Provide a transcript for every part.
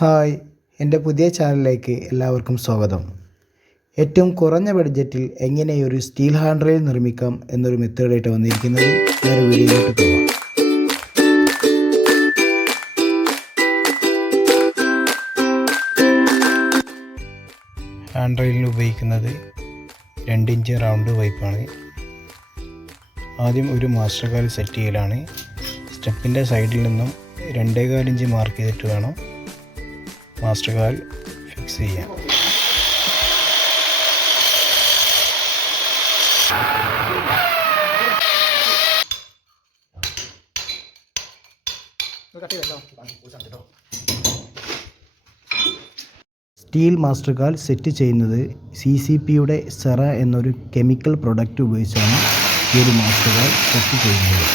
Hi, എൻ്റെ പുതിയ ചാനലിലേക്ക് എല്ലാവർക്കും സ്വാഗതം. ഏറ്റവും കുറഞ്ഞ ബഡ്ജറ്റിൽ എങ്ങനെ ഒരു സ്റ്റീൽ ഹാൻഡ് റെയിൽ നിർമ്മിക്കാം എന്നൊരു മെത്തേഡായിട്ട് വന്നിരിക്കുന്നത്. നേരെ വീഡിയോയിലേക്ക് പോകാം. ഹാൻഡ് റെയിലിന് ഉപയോഗിക്കുന്നത് 2 ഇഞ്ച് റൗണ്ട് പൈപ്പാണ്. ആദ്യം ഒരു മാസ്റ്റർ കാൽ സെറ്റ് ചെയ്യലാണ്. സ്റ്റെപ്പിൻ്റെ സൈഡിൽ നിന്നും 2.25 ഇഞ്ച് മാർക്ക് ചെയ്തിട്ട് വേണം മാസ്റ്റർ കാൽ ഫിക്സ് ചെയ്യാം. സ്റ്റീൽ മാസ്റ്റർ കാൽ സെറ്റ് ചെയ്യുന്നത് CCPയുടെ സെറ എന്നൊരു കെമിക്കൽ പ്രൊഡക്റ്റ് ഉപയോഗിച്ചാണ് ഈ ഒരു മാസ്റ്റർ കാൽ സെറ്റ് ചെയ്യുന്നത്.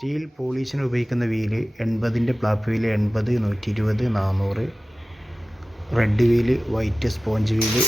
സ്റ്റീൽ പോളിഷിന് ഉപയോഗിക്കുന്ന വീല് 80ൻ്റെ flap wheel 80, 120, 400, red wheel, white sponge wheel.